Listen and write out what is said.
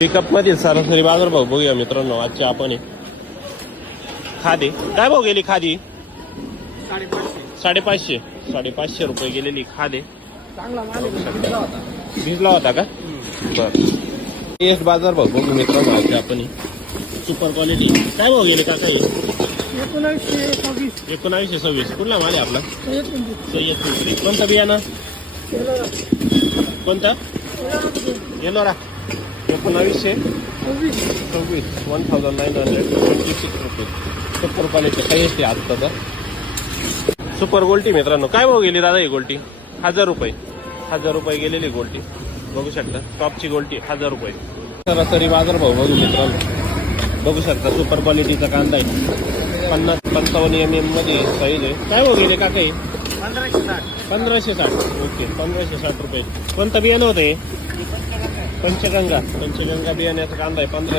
Pickup मधील सरासरी बाजारभाव बघूया मित्रांनो आजचे आपण. खादी. काय भाव गेली खादी? साडेपाचशे. साडेपाचशे रुपये गेलेली खादे. भिजला होता का? बर. एक बाजार भाव बघू मित्रांनो आजचे आपण. सुपर क्वालिटी काय भाव गेले का काही एकोणावीसशे सव्वीस. एकोणावीसशे सव्वीस. कुठला माल आहे आपला? सय्यद कोणतं बियाणं? कोणतं? येणारा एकोणावीसशे सव्वीस. One thousand nine hundred twenty six रुपये सुपर क्वालिटी काही असते आत्ताचा सुपर गोल्टी मित्रांनो. काय भाव गेली दादा ही गोल्टी? हजार रुपये. हजार रुपये गेलेली गोल्टी. बघू शकता. टॉपची गोल्टी हजार रुपये. सरासरी बाजार भाव बघू मित्रांनो. बघू शकता. सुपर क्वालिटीचा कांदा आहे. पन्नास पंचावन्न एम एममध्ये साईज आहे. काय भाव गेले का काही पंधराशे साठ. पंधराशे साठ. ओके. पंधराशे साठ रुपये. कोणतं बियाणं होतं पंचगंगा पंचगंगा बियाण्याचा कांदा आहे पंधरा